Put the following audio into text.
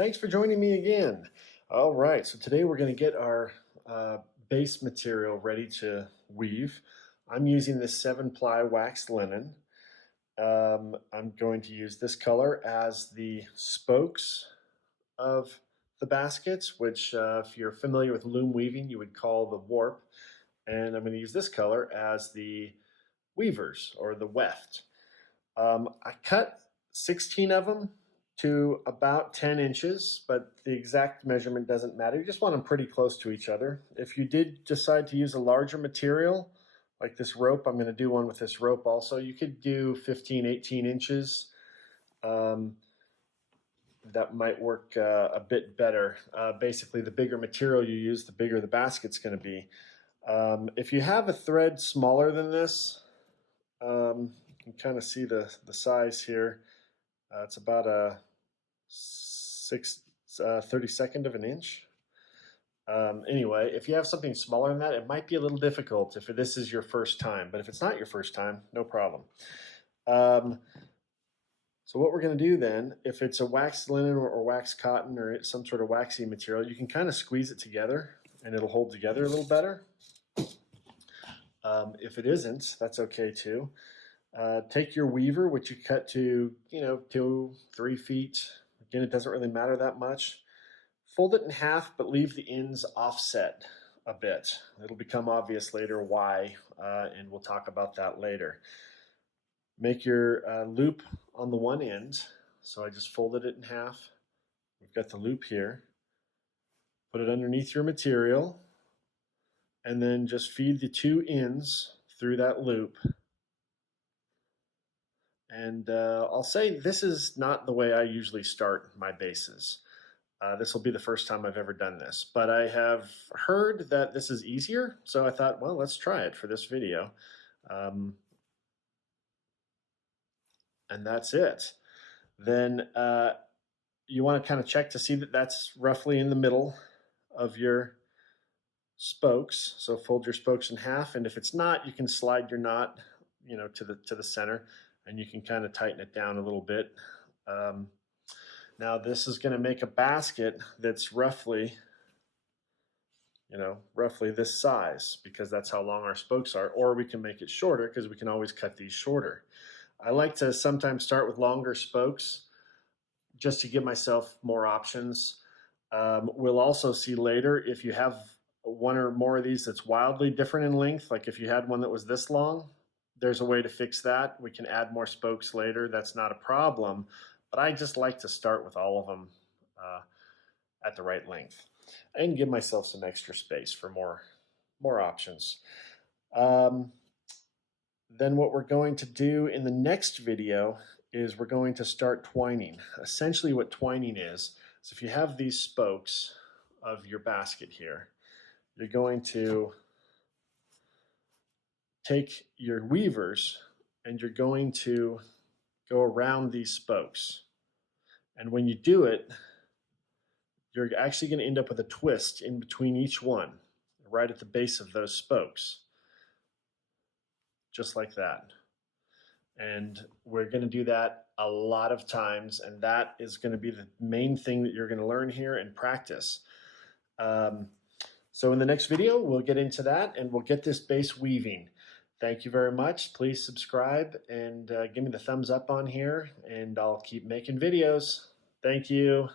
Thanks for joining me again. All right, so today we're going to get our base material ready to weave. I'm using this 7-ply waxed linen. I'm going to use this color as the spokes of the baskets, which if you're familiar with loom weaving, you would call the warp. And I'm going to use this color as the weavers or the weft. I cut 16 of them to about 10 inches, but the exact measurement doesn't matter. You just want them pretty close to each other. If you did decide to use a larger material, like this rope, I'm going to do one with this rope also. You could do 15, 18 inches. That might work a bit better. Basically, the bigger material you use, the bigger the basket's going to be. If you have a thread smaller than this, you can kind of see the size here. It's about a 32nd of an inch. Anyway, if you have something smaller than that, it might be a little difficult if this is your first time, but if it's not your first time, no problem. So what we're going to do then, if it's a waxed linen or waxed cotton or some sort of waxy material, you can kind of squeeze it together and it'll hold together a little better. If it isn't, that's okay too. Take your weaver, which you cut to, 2-3 feet. Again, it doesn't really matter that much. Fold it in half, but leave the ends offset a bit. It'll become obvious later why, and we'll talk about that later. Make your loop on the one end. So I just folded it in half. We've got the loop here. Put it underneath your material, and then just feed the two ends through that loop. And I'll say this is not the way I usually start my bases. This will be the first time I've ever done this, but I have heard that this is easier, so I thought, well, let's try it for this video. And that's it. Then you want to kind of check to see that that's roughly in the middle of your spokes. So fold your spokes in half, and if it's not, you can slide your knot, to the center, and you can kind of tighten it down a little bit. Now this is going to make a basket that's roughly this size, because that's how long our spokes are, or we can make it shorter because we can always cut these shorter. I like to sometimes start with longer spokes just to give myself more options. We'll also see later if you have one or more of these that's wildly different in length, like if you had one that was this long, there's a way to fix that. We can add more spokes later. That's not a problem, but I just like to start with all of them at the right length and give myself some extra space for more options. Then what we're going to do in the next video is we're going to start twining. Essentially what twining is if you have these spokes of your basket here, you're going to take your weavers and you're going to go around these spokes. And when you do it, you're actually going to end up with a twist in between each one, right at the base of those spokes. Just like that. And we're going to do that a lot of times, and that is going to be the main thing that you're going to learn here and practice. So in the next video, we'll get into that and we'll get this base weaving. Thank you very much. Please subscribe and give me the thumbs up on here, and I'll keep making videos. Thank you.